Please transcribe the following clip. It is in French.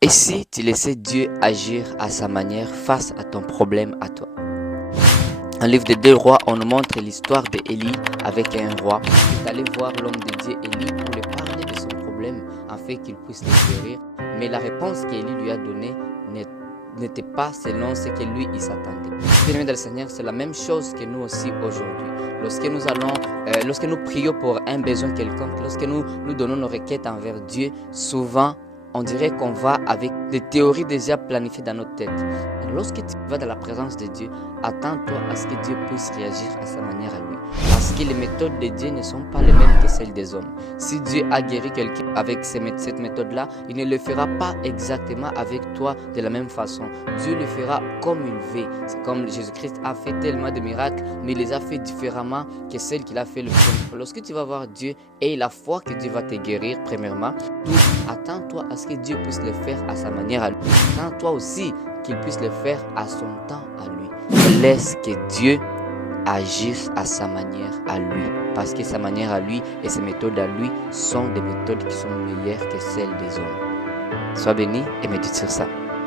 Et si tu laissais Dieu agir à sa manière face à ton problème à toi? Dans le livre des 2 rois, on nous montre l'histoire d'Élie avec un roi qui est allé voir l'homme de Dieu Élie pour lui parler de son problème afin qu'il puisse le guérir. Mais la réponse qu'Élie lui a donnée n'était pas selon ce que lui il s'attendait. Bien-aimés dans le Seigneur, c'est la même chose que nous aussi aujourd'hui. Lorsque nous prions pour un besoin quelconque, lorsque nous donnons nos requêtes envers Dieu, souvent on dirait qu'on va avec des théories déjà planifiées dans notre tête. Lorsque tu vas dans la présence de Dieu, attends-toi à ce que Dieu puisse réagir à sa manière à lui. Parce que les méthodes de Dieu ne sont pas les mêmes que celles des hommes. Si Dieu a guéri quelqu'un avec cette méthode-là, il ne le fera pas exactement avec toi de la même façon. Dieu le fera comme il veut. C'est comme Jésus-Christ a fait tellement de miracles, mais il les a fait différemment que celles qu'il a fait le premier. Lorsque tu vas voir Dieu et la foi que Dieu va te guérir, premièrement, attends-toi à ce que Dieu puisse le faire à sa manière à lui. Attends-toi aussi qu'il puisse le faire à son temps à lui. Laisse que Dieu agisse à sa manière à lui. Parce que sa manière à lui et ses méthodes à lui sont des méthodes qui sont meilleures que celles des hommes. Sois béni et médite sur ça.